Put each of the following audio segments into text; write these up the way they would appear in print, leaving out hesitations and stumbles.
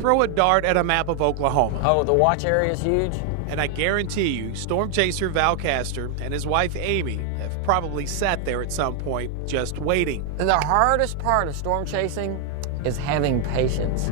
throw a dart at a map of Oklahoma. Oh, the watch area is huge? And I guarantee you, storm chaser Val Castor and his wife Amy have probably sat there at some point just waiting. The hardest part of storm chasing is having patience.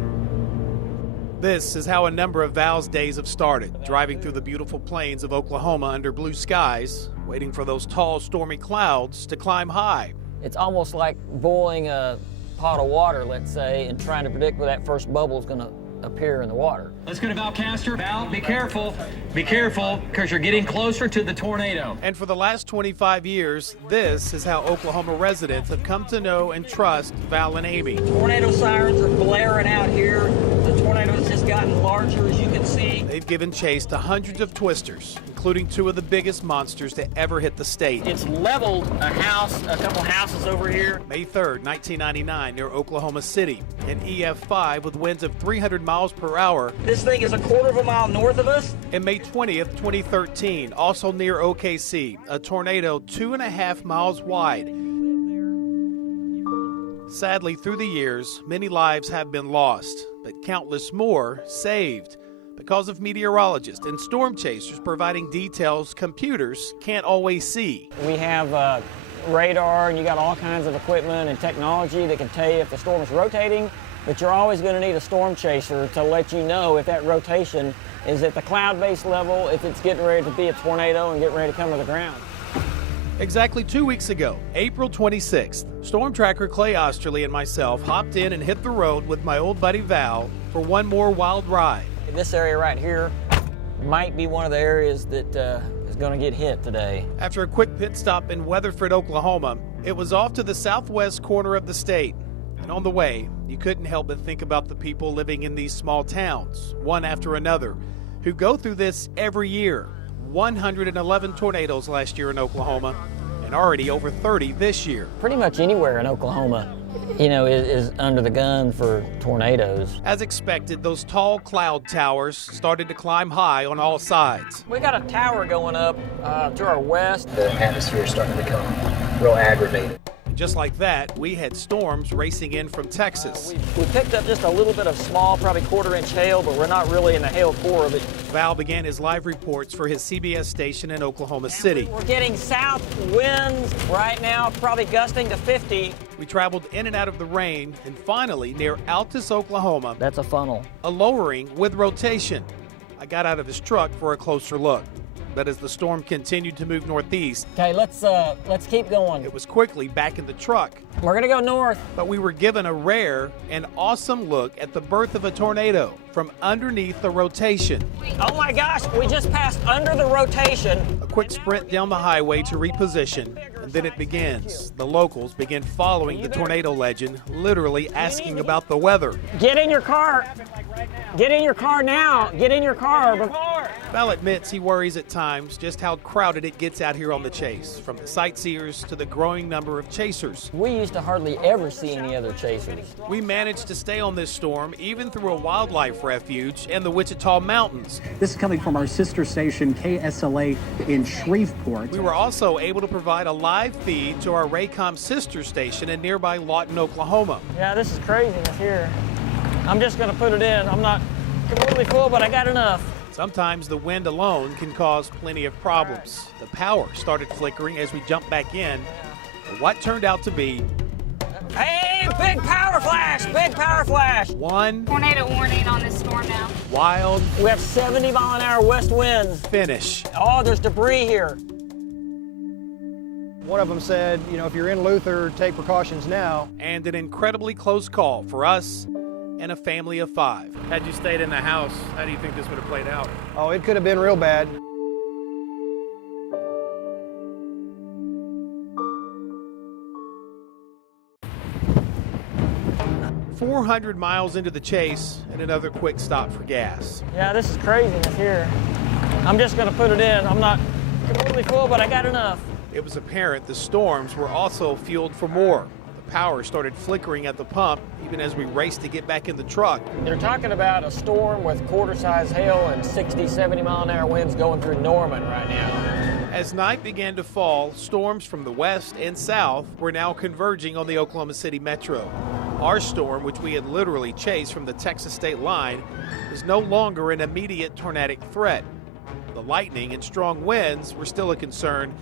This is how a number of Val's days have started, driving through the beautiful plains of Oklahoma under blue skies, waiting for those tall, stormy clouds to climb high. It's almost like boiling a pot of water, let's say, and trying to predict where that first bubble is going to appear in the water. Let's go to Val Castor. Val, be careful, because you're getting closer to the tornado. And for the last 25 years, this is how Oklahoma residents have come to know and trust Val and Amy. Tornado sirens are blaring out here. The tornado has just gotten larger, as you can see. They've given chase to hundreds of twisters, including two of the biggest monsters to ever hit the state. It's leveled a house, a couple houses over here. May 3rd, 1999, near Oklahoma City, an EF5 with winds of 300 miles per hour. This thing is a quarter of a mile north of us. And May 20th, 2013, also near OKC, a tornado 2.5 miles wide. Sadly, through the years, many lives have been lost, but countless more saved because of meteorologists and storm chasers providing details computers can't always see. We have radar, and you got all kinds of equipment and technology that can tell you if the storm is rotating, but you're always going to need a storm chaser to let you know if that rotation is at the cloud base level, if it's getting ready to be a tornado and getting ready to come to the ground. Exactly 2 weeks ago, April 26th, storm tracker Clay Osterly and myself hopped in and hit the road with my old buddy Val for one more wild ride. This area right here might be one of the areas that is going to get hit today. After a quick pit stop in Weatherford, Oklahoma, it was off to the southwest corner of the state. And on the way, you couldn't help but think about the people living in these small towns, one after another, who go through this every year. 111 tornadoes last year in Oklahoma, and already over 30 this year. Pretty much anywhere in Oklahoma, is under the gun for tornadoes. As expected, those tall cloud towers started to climb high on all sides. We got a tower going up to our west. The atmosphere is starting to become real aggravated. Just like that, we had storms racing in from Texas. We picked up just a little bit of small, probably quarter-inch hail, but we're not really in the hail core of it. Val began his live reports for his CBS station in Oklahoma City. We're getting south winds right now, probably gusting to 50. We traveled in and out of the rain, and finally, near Altus, Oklahoma, that's a funnel. A lowering with rotation. I got out of his truck for a closer look. But as the storm continued to move northeast, okay, let's keep going. It was quickly back in the truck. We're gonna go north. But we were given a rare and awesome look at the birth of a tornado from underneath the rotation. Oh my gosh, we just passed under the rotation. A quick sprint down the highway to reposition, and then it begins. The locals begin following the tornado legend, literally asking about the weather. Get in your car. Get in your car now. Get in your car. Val admits he worries at times just how crowded it gets out here on the chase, from the sightseers to the growing number of chasers. We used to hardly ever see any other chasers. We managed to stay on this storm even through a wildlife refuge in the Wichita Mountains. This is coming from our sister station, KSLA, in Shreveport. We were also able to provide a live feed to our Raycom sister station in nearby Lawton, Oklahoma. Yeah, this is craziness here. I'm just going to put it in. I'm not completely full, but I got enough. Sometimes the wind alone can cause plenty of problems. The power started flickering as we jumped back in. But what turned out to be... Hey, big power flash! Big power flash! One tornado warning on this storm now. Wild. We have 70-mile-an-hour west winds. Finish. Oh, there's debris here. One of them said, if you're in Luther, take precautions now. And an incredibly close call for us and a family of 5. Had you stayed in the house, how do you think this would have played out? Oh, it could have been real bad. "400 miles into the chase and another quick stop for gas." Yeah, this is craziness here. I'm just going to put it in. I'm not completely full, but I got enough. It was apparent the storms were also fueled for more. The power started flickering at the pump even as we raced to get back in the truck. They're talking about a storm with quarter-size hail and 60, 70-mile-an-hour winds going through Norman right now. As night began to fall, storms from the west and south were now converging on the Oklahoma City metro. Our storm, which we had literally chased from the Texas state line, was no longer an immediate tornadic threat. The lightning and strong winds were still a concern,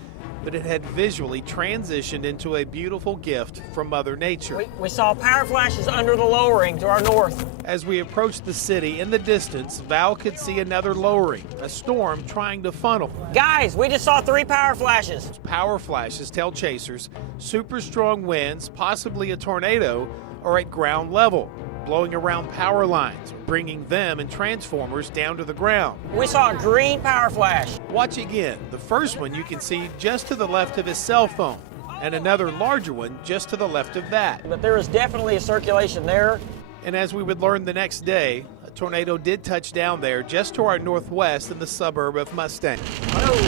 but it had visually transitioned into a beautiful gift from Mother Nature. We saw power flashes under the lowering to our north. As we approached the city in the distance, Val could see another lowering, a storm trying to funnel. Guys, we just saw 3 power flashes. Power flashes tell chasers super strong winds, possibly a tornado, are at ground level, blowing around power lines, bringing them and transformers down to the ground. We saw a green power flash. Watch again. The first one you can see just to the left of his cell phone, and another larger one just to the left of that. But there is definitely a circulation there. And as we would learn the next day, a tornado did touch down there just to our northwest in the suburb of Mustang.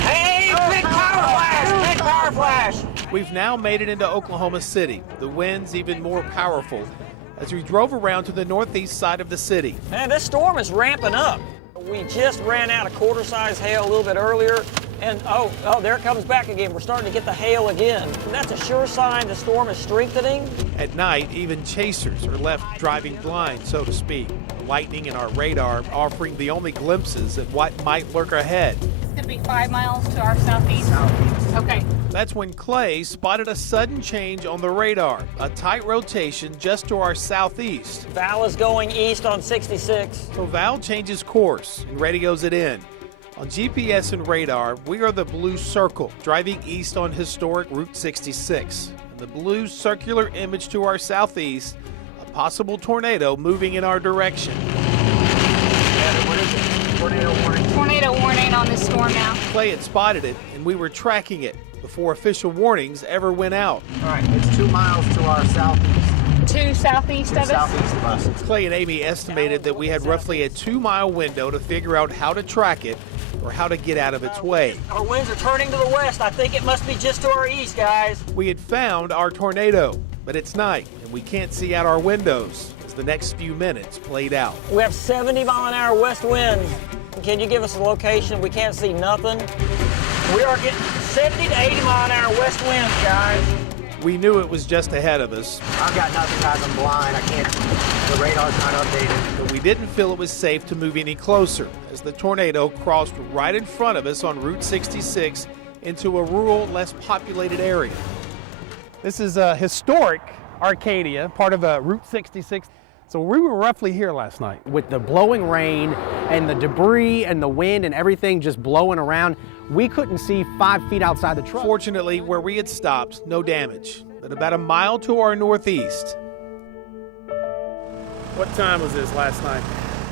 Hey, big power flash! Big power flash! We've now made it into Oklahoma City. The wind's even more powerful as we drove around to the northeast side of the city. Man, this storm is ramping up. We just ran out of quarter-size hail a little bit earlier, and oh, there it comes back again. We're starting to get the hail again. And that's a sure sign the storm is strengthening. At night, even chasers are left driving blind, so to speak. Lightning and our radar offering the only glimpses at what might lurk ahead. It's going to be 5 miles to our southeast. Okay. That's when Clay spotted a sudden change on the radar, a tight rotation just to our southeast. Val is going east on 66. So Val changes course and radios it in. On GPS and radar, we are the blue circle, driving east on historic Route 66. And the blue circular image to our southeast, a possible tornado moving in our direction. What is it? Tornado warning. Tornado warning on this storm now. Clay had spotted it, and we were tracking it before official warnings ever went out. All right, it's 2 miles to our southeast. 2 southeast of us. Southeast of us. Clay and Amy estimated that we had roughly a 2-mile window to figure out how to track it or how to get out of its way. Our winds are turning to the west. I think it must be just to our east, guys. We had found our tornado, but it's night, and we can't see out our windows as the next few minutes played out. We have 70-mile-an-hour west winds. Can you give us a location? We can't see nothing. We are getting 70 to 80 mile-an-hour west winds, guys. We knew it was just ahead of us, I've got nothing, guys. I'm blind. I can't. The radar's not updated. but we didn't feel it was safe to move any closer as the tornado crossed right in front of us on Route 66 into a rural, less populated area. This is a historic Arcadia, part of Route 66. So we were roughly here last night. With the blowing rain and the debris and the wind and everything just blowing around, we couldn't see 5 feet outside the truck. Fortunately, where we had stopped, no damage, but about a mile to our northeast. What time was this last night?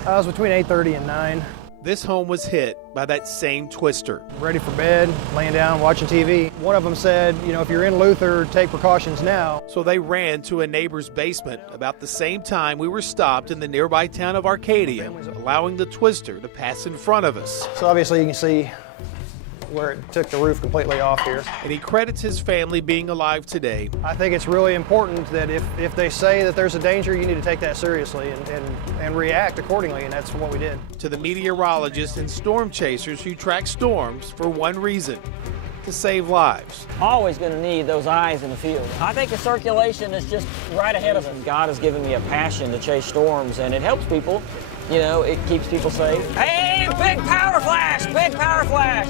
I was between 8:30 and 9. This home was hit by that same twister. Ready for bed, laying down, watching TV. One of them said, you know, if you're in Luther, take precautions now. So they ran to a neighbor's basement about the same time we were stopped in the nearby town of Arcadia, allowing the twister to pass in front of us. So obviously you can see where it took the roof completely off here. And he credits his family being alive today. I think it's really important that if they say that there's a danger, you need to take that seriously and react accordingly, and that's what we did. To the meteorologists and storm chasers who track storms for one reason: to save lives. Always going to need those eyes in the field. I think the circulation is just right ahead of us. God has given me a passion to chase storms, and it helps people. You know, it keeps people safe. Hey, big power flash! Big power flash!